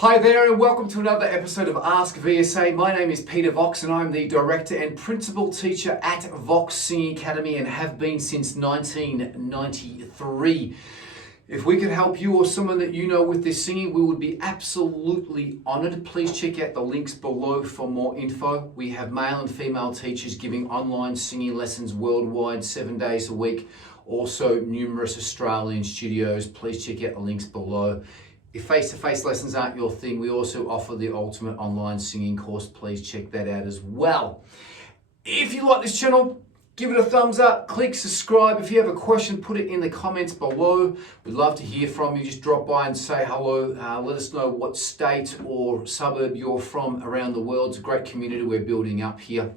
Hi there and welcome to another episode of Ask VSA. My name is Peter Vox and I'm the Director and Principal Teacher at Vox Singing Academy and have been since 1993. If we could help you or someone that you know with this singing, we would be absolutely honoured. Please check out the links below for more info. We have male and female teachers giving online singing lessons worldwide 7 days a week. Also numerous Australian studios. Please check out the links below. If face-to-face lessons aren't your thing, we also offer the ultimate online singing course. Please check that out as well. If you like this channel, give it a thumbs up, click subscribe. If you have a question, put it in the comments below. We'd love to hear from you. Just drop by and say hello. Let us know what state or suburb you're from around the world. It's a great community we're building up here.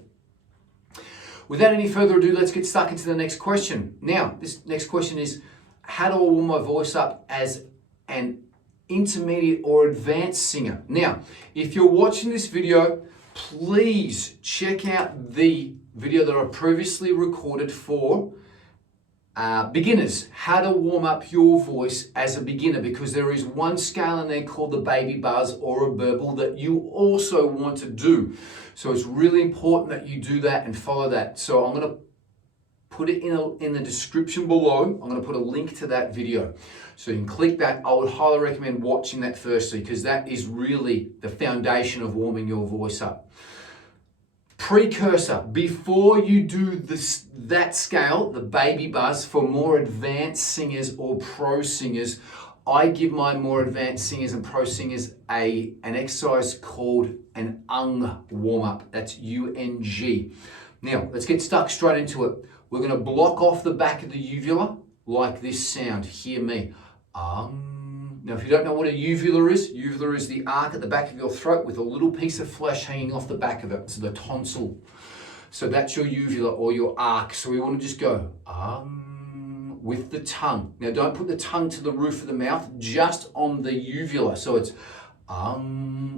Without any further ado, let's get stuck into the next question. Now, this next question is, how do I warm my voice up as an intermediate or advanced singer? Now, if you're watching this video, please check out the video that I previously recorded for beginners, how to warm up your voice as a beginner, because there is one scale in there called the baby buzz or a burble that you also want to do. So it's really important that you do that and follow that. So I'm going to put it in the description below. I'm going to put a link to that video. So you can click that. I would highly recommend watching that firstly, because that is really the foundation of warming your voice up. Precursor, before you do that scale, the baby buzz, for more advanced singers or pro singers, I give my more advanced singers and pro singers an exercise called an UNG warm-up. That's U-N-G. Now, let's get stuck straight into it. We're going to block off the back of the uvula like this sound. Hear me. Now, if you don't know what a uvula is the arc at the back of your throat with a little piece of flesh hanging off the back of it. It's the tonsil. So that's your uvula or your arc. So we want to just go with the tongue. Now, don't put the tongue to the roof of the mouth, just on the uvula. So it's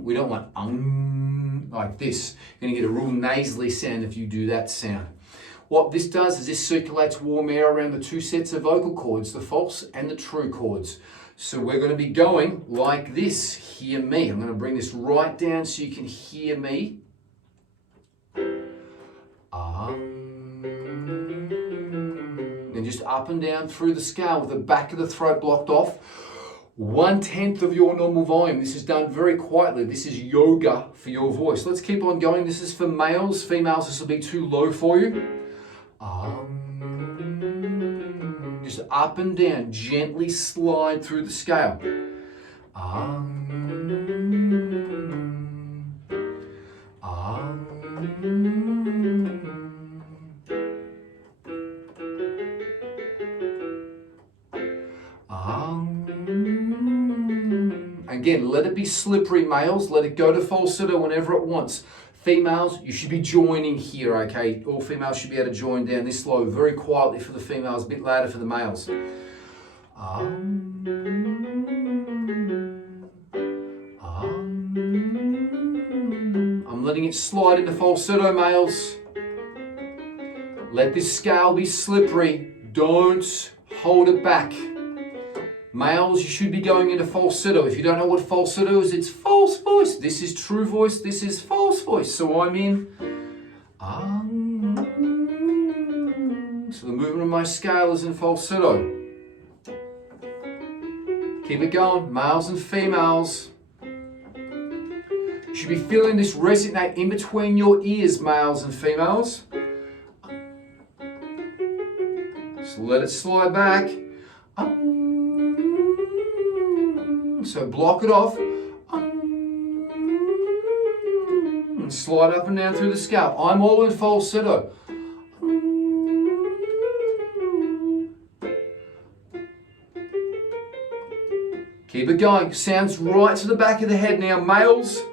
we don't want like this. You're going to get a real nasally sound if you do that sound. What this does is this circulates warm air around the two sets of vocal cords, the false and the true cords. So we're going to be going like this. Hear me. I'm going to bring this right down so you can hear me. And just up and down through the scale with the back of the throat blocked off. 1/10 of your normal volume. This is done very quietly. This is yoga for your voice. Let's keep on going. This is for males. Females, this will be too low for you. Just up and down, gently slide through the scale. Again, let it be slippery, males. Let it go to falsetto whenever it wants. Females, you should be joining here, okay? All females should be able to join down this low, very quietly for the females, a bit louder for the males. I'm letting it slide into falsetto, males. Let this scale be slippery. Don't hold it back. Males, you should be going into falsetto. If you don't know what falsetto is, it's false voice. This is true voice. This is false voice. So I'm in. So the movement of my scale is in falsetto. Keep it going. Males and females. You should be feeling this resonate in between your ears, males and females. So let it slide back. So block it off and slide up and down through the scale. I'm all in falsetto. Keep it going. Sounds right to the back of the head. Now, males,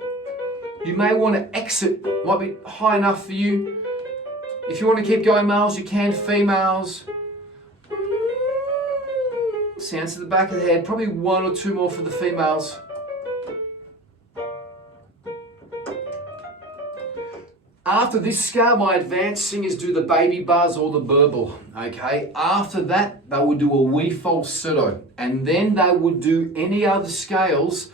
you may want to exit. Might be high enough for you. If you want to keep going, males, you can. Females, sounds to the back of the head, probably one or two more for the females. After this scale, my advanced singers do the baby buzz or the burble, okay? After that, they would do a wee falsetto, and then they would do any other scales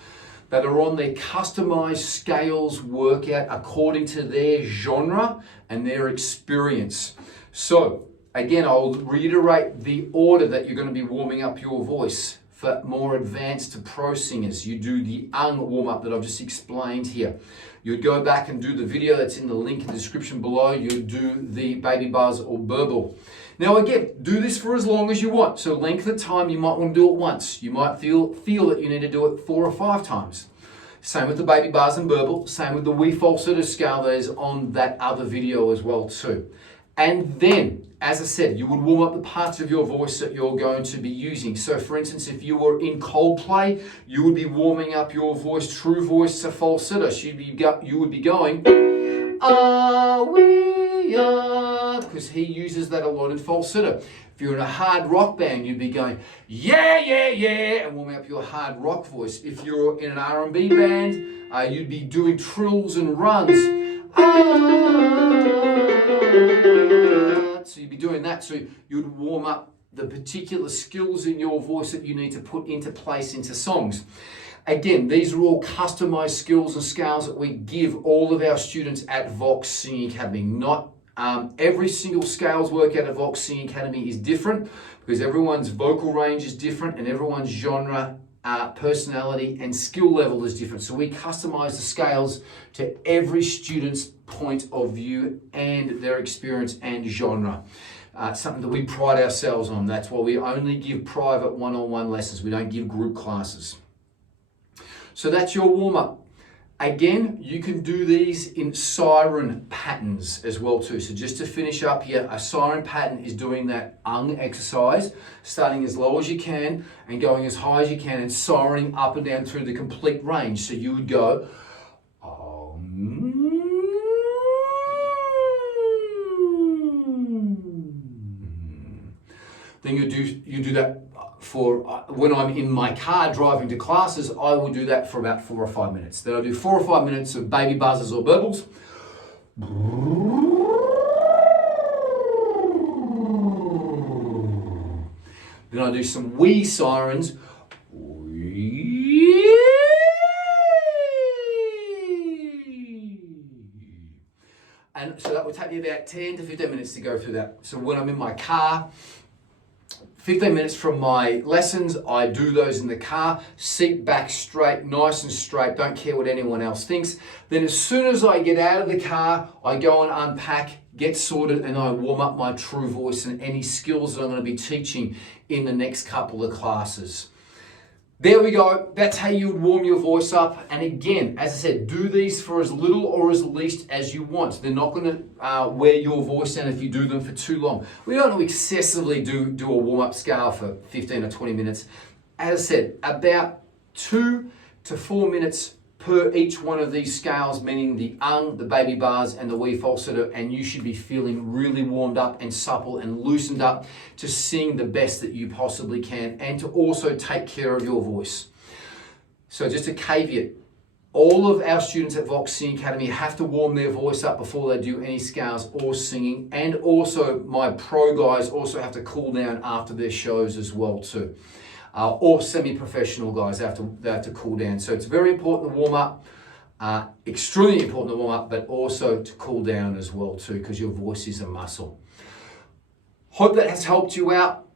that are on their customized scales workout according to their genre and their experience. So again, I'll reiterate the order that you're going to be warming up your voice. For more advanced pro singers, you do the warm-up that I've just explained here. You'd go back and do the video that's in the link in the description below. You do the baby buzz or burble. Now again, do this for as long as you want. So length of time, you might want to do it once. You might feel that you need to do it 4 or 5 times. Same with the baby buzz and burble. Same with the wee falsetto scale that is on that other video as well too. And then, as I said, you would warm up the parts of your voice that you're going to be using. So for instance, if you were in Coldplay, you would be warming up your voice, true voice to falsetto. So you would be going, are we are, because he uses that a lot in falsetto. If you're in a hard rock band, you'd be going, yeah, yeah, yeah, and warming up your hard rock voice. If you're in an R&B band, you'd be doing trills and runs. So you'd be doing that, so you'd warm up the particular skills in your voice that you need to put into place into songs. Again, these are all customized skills and scales that we give all of our students at Vox Singing Academy. Not every single scales workout at Vox Singing Academy is different because everyone's vocal range is different and everyone's genre, personality and skill level is different. So we customize the scales to every student's point of view and their experience and genre. Something that we pride ourselves on. That's why we only give private one-on-one lessons. We don't give group classes. So that's your warm-up. Again, you can do these in siren patterns as well too. So just to finish up here, a siren pattern is doing that exercise, starting as low as you can and going as high as you can and sirening up and down through the complete range. So you would go, then you do that for when I'm in my car driving to classes. I will do that for about 4 or 5 minutes. Then I'll do 4 or 5 minutes of baby buzzes or burbles. Then I'll do some wee sirens. And so that will take me about 10 to 15 minutes to go through that. So when I'm in my car, 15 minutes from my lessons, I do those in the car, seat back straight, nice and straight, don't care what anyone else thinks. Then as soon as I get out of the car, I go and unpack, get sorted, and I warm up my true voice and any skills that I'm going to be teaching in the next couple of classes. There we go. That's how you would warm your voice up. And again, as I said, do these for as little or as least as you want. They're not going to wear your voice down if you do them for too long. We don't excessively do a warm-up scale for 15 or 20 minutes. As I said, about 2 to 4 minutes per each one of these scales, meaning the baby bars and the wee falsetto, and you should be feeling really warmed up and supple and loosened up to sing the best that you possibly can and to also take care of your voice. So just a caveat, all of our students at Vox Singing Academy have to warm their voice up before they do any scales or singing, and also my pro guys also have to cool down after their shows as well too. Or semi-professional guys, they have to cool down. So it's very important to warm up, extremely important to warm up, but also to cool down as well too, because your voice is a muscle. Hope that has helped you out.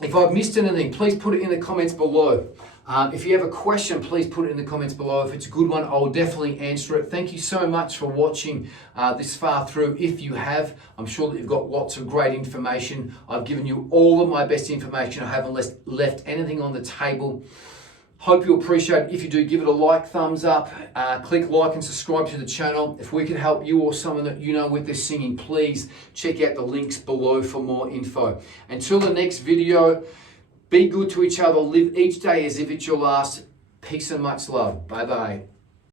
If I've missed anything, please put it in the comments below. If you have a question, please put it in the comments below. If it's a good one, I'll definitely answer it. Thank you so much for watching this far through. If you have, I'm sure that you've got lots of great information. I've given you all of my best information. I haven't left anything on the table. Hope you appreciate it. If you do, give it a like, thumbs up, click like and subscribe to the channel. If we can help you or someone that you know with their singing, please check out the links below for more info. Until the next video, be good to each other. Live each day as if it's your last. Peace and much love. Bye-bye.